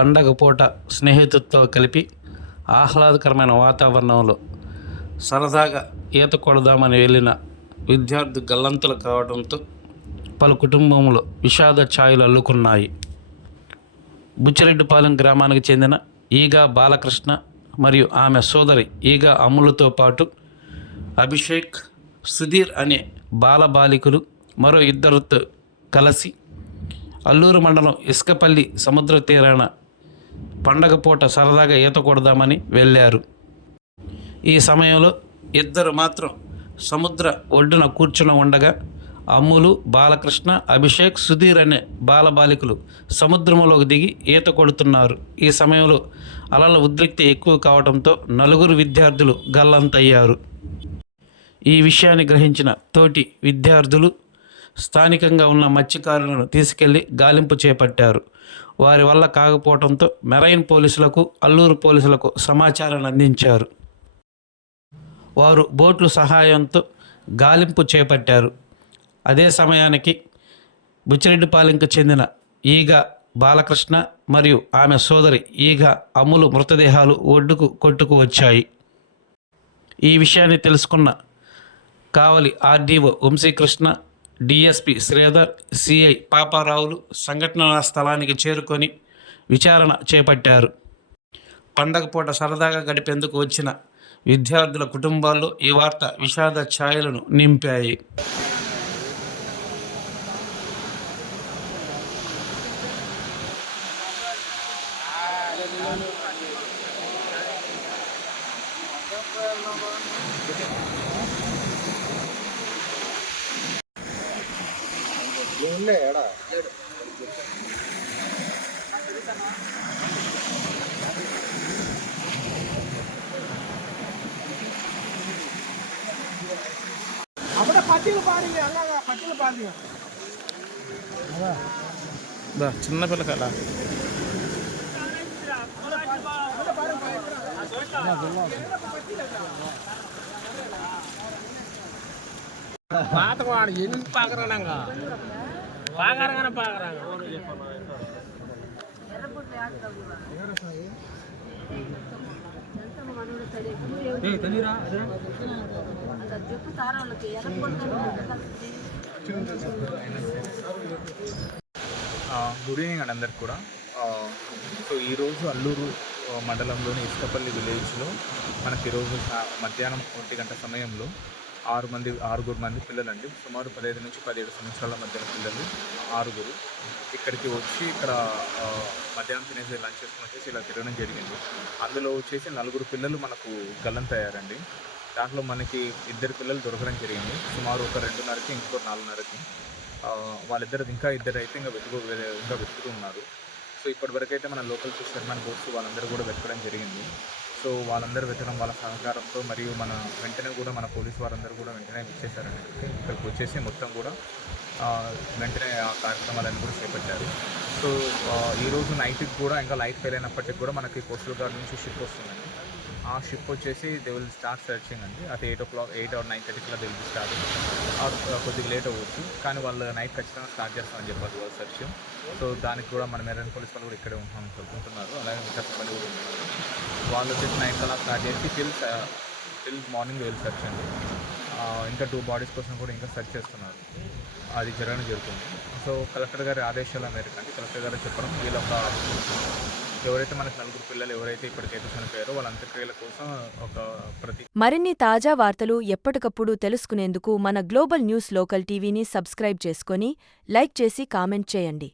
పండగ పూట స్నేహితులతో కలిపి ఆహ్లాదకరమైన వాతావరణంలో సరదాగా ఈత కొడదామని వెళ్ళిన విద్యార్థి గల్లంతులు కావడంతో పలు కుటుంబంలో విషాద ఛాయలు అల్లుకున్నాయి. బుచ్చిరెడ్డిపాలెం గ్రామానికి చెందిన ఈగా బాలకృష్ణ మరియు ఆమె సోదరి ఈగా అమ్ములతో పాటు అభిషేక్, సుధీర్ అనే బాలబాలికలు మరో ఇద్దరితో కలిసి అల్లూరు మండలం ఇసుకపల్లి సముద్ర తీరాన పండగ పూట సరదాగా ఈత కొడదామని వెళ్ళారు. ఈ సమయంలో ఇద్దరు మాత్రం సముద్ర ఒడ్డున కూర్చుని ఉండగా అమ్ములు, బాలకృష్ణ, అభిషేక్, సుధీర్ అనే బాలబాలికలు సముద్రంలోకి దిగి ఈత కొడుతున్నారు. ఈ సమయంలో అలల ఉద్రిక్తి ఎక్కువ కావడంతో నలుగురు విద్యార్థులు గల్లంతయ్యారు. ఈ విషయాన్ని గ్రహించిన తోటి విద్యార్థులు స్థానికంగా ఉన్న మత్స్యకారులను తీసుకెళ్లి గాలింపు చేపట్టారు. వారి వల్ల కాకపోవడంతో మెరైన్ పోలీసులకు, అల్లూరు పోలీసులకు సమాచారాన్ని అందించారు. వారు బోట్ల సహాయంతో గాలింపు చేపట్టారు. అదే సమయానికి బుచ్చిరెడ్డిపాలెంకు చెందిన ఈగా బాలకృష్ణ మరియు ఆమె సోదరి ఈగా అమ్ములు మృతదేహాలు ఒడ్డుకు కొట్టుకు వచ్చాయి. ఈ విషయాన్ని తెలుసుకున్న Kavali RDO Vamsikrishna, DSP Sridhar, CI పాపారావులు సంఘటనా స్థలానికి చేరుకొని విచారణ చేపట్టారు. పండగ పూట సరదాగా గడిపేందుకు వచ్చిన విద్యార్థుల కుటుంబాల్లో ఈ వార్త విషాద ఛాయలను నింపాయి. చిన్న పిల్లకాయల పాతవాడు ఎన్ని పాకరానంగా పాకరంగానే పాకరంగా గుడ్ ఈవినింగ్ అండి అందరికి కూడా. సో ఈరోజు అల్లూరు మండలంలోని ఇసుకపల్లి విలేజ్లో మనకి ఈరోజు మధ్యాహ్నం 1 గంట సమయంలో ఆరుగురు మంది పిల్లలండి, సుమారు 15 నుంచి 17 సంవత్సరాల మధ్య పిల్లలు 6 ఇక్కడికి వచ్చి ఇక్కడ మధ్యాహ్నం తినేసి లంచ్ చేసుకుని వచ్చేసి ఇలా తిరగడం జరిగింది. అందులో వచ్చేసి 4 పిల్లలు మనకు గల్లంతయ్యారండి. దాంట్లో మనకి 2 పిల్లలు దొరకడం జరిగింది. సుమారు ఒక 2:30కి, ఇంకో 4:30కి. వాళ్ళిద్దరు ఇంకా అయితే ఇంకా వెతుకుతూ ఉన్నారు. సో ఇప్పటివరకు అయితే మన లోకల్ ఫిషర్మెన్ బోట్స్ వాళ్ళందరూ కూడా వెతకడం జరిగింది. సో వాళ్ళందరూ వెతకడం వాళ్ళ సహకారంతో మరియు వెంటనే కూడా మన పోలీసు వారందరూ కూడా వెంటనే ఇచ్చేసారండి. ఇక్కడికి వచ్చేసి మొత్తం కూడా వెంటనే ఆ కార్యక్రమాలన్నీ కూడా చేపట్టారు. సో ఈరోజు నైట్కి కూడా ఇంకా లైట్ ఫెయిల్ అయినప్పటికీ కూడా మనకి కోస్టల్ గార్డ్ నుంచి షిప్ వస్తుందండి. ఆ షిప్ వచ్చేసి దే విల్ స్టార్ట్ సర్చింగ్ అండి. అది 8 or 9:30 దే విల్ స్టార్ట్. కొద్దిగా లేట్ అవ్వచ్చు, కానీ వాళ్ళు నైట్ ఖచ్చితంగా స్టార్ట్ చేస్తామని చెప్పారు వాళ్ళు సెర్చ్. సో దానికి కూడా మన మెరైన్ పోలీస్ వాళ్ళు కూడా ఇక్కడే ఉంటున్నారు, అలాగే మిగతా సిబ్బంది కూడా ఉన్నారు. వాళ్ళు వచ్చేసి 9 కల్లా స్టార్ట్ చేసి టిల్ మార్నింగ్ వెళ్ళి సెర్చ్ అండి. ఇంకా 2 బాడీస్ కోసం కూడా ఇంకా సెర్చ్ చేస్తున్నారు. అది జరుగుతుంది. సో కలెక్టర్ గారి ఆదేశాల మేరకు అండి, కలెక్టర్ గారు చెప్పడం ఎవరైతే మనకు 4 పిల్లలు ఎవరైతే ఇప్పటికైతే చనిపోయారో వాళ్ళ అంత్యక్రియల కోసం మరిన్ని తాజా వార్తలు ఎప్పటికప్పుడు తెలుసుకునేందుకు మన గ్లోబల్ న్యూస్ లోకల్ టీవీని సబ్స్క్రైబ్ చేసుకొని లైక్ చేసి కామెంట్ చేయండి.